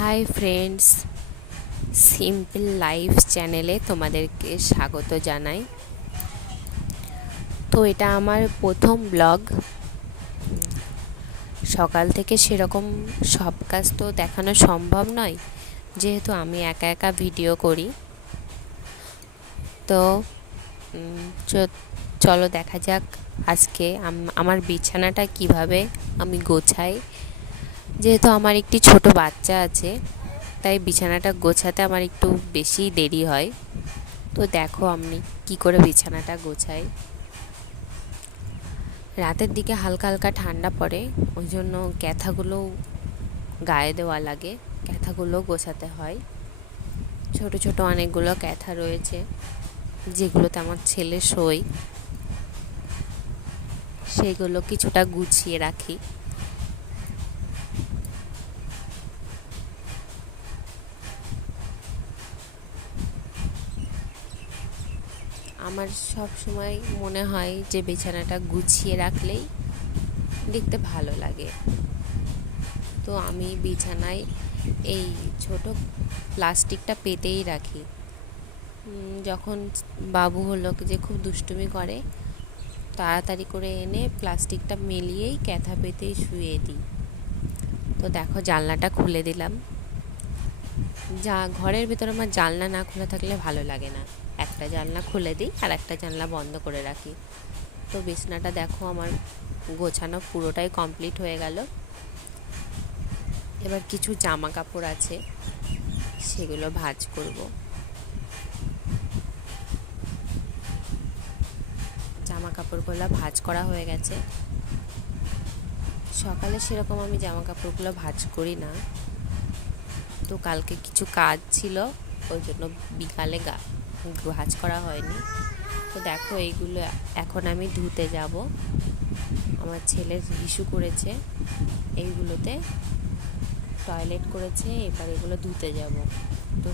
Hi friends, simple life চ্যানেলে তোমাদেরকে স্বাগত জানাই। তো এটা আমার প্রথম ব্লগ। সকাল থেকে সেরকম সব কাজ তো দেখানো সম্ভব নয়, যেহেতু আমি একা একা ভিডিও করি। তো চলো দেখা যাক আজকে আমার বিছানাটা কিভাবে আমি গোছাই। যেহেতু আমার একটি ছোট বাচ্চা আছে, তাই বিছানাটা গোছাতে আমার একটু বেশি দেরি হয়। তো দেখো আমি কি করে বিছানাটা গোছাই। রাতের দিকে হালকা হালকা ঠান্ডা পড়ে, ওই জন্য ক্যাথাগুলো গায়ে দেওয়া লাগে, ক্যাথাগুলো গোছাতে হয়। ছোট ছোট অনেকগুলো ক্যাথা রয়েছে যেগুলোতে আমার ছেলে শোয়, সেগুলো কিছুটা গুছিয়ে রাখি। আমার সব সময় মনে হয় যে বিছানাটা গুছিয়ে রাখলেই দেখতে ভালো লাগে। তো আমি বিছানায় এই ছোট প্লাস্টিকটা পেতেই রাখি। যখন বাবু হলো যে খুব দুষ্টুমি করে, তাড়াতাড়ি করে এনে প্লাস্টিকটা মেলিয়েই ক্যাথা পেতেই শুয়ে দিই। তো দেখো জানলাটা খুলে দিলাম। ঘরের ভিতরে আমার জানলা না খুলে থাকলে ভালো লাগে না, একটা জানলা খুলে দিই আর একটা জানলা বন্ধ করে রাখি। তো বিছানাটা দেখো আমার গোছানো পুরোটাই কমপ্লিট হয়ে গেল। এবার কিছু জামা কাপড় আছে, সেগুলো ভাঁজ করব। জামা কাপড়গুলো ভাঁজ করা হয়ে গেছে। সকালে সেরকম আমি জামা কাপড়গুলো ভাঁজ করি না, তো কালকে কিছু কাজ ছিল, ওই জন্য বিকালে ভাঁজ করা হয়নি। তো দেখো এইগুলো এখন আমি ধুতে যাব। আমার ছেলে হিসু করেছে, এইগুলোতে টয়লেট করেছে, এবার এগুলো ধুতে যাব। তো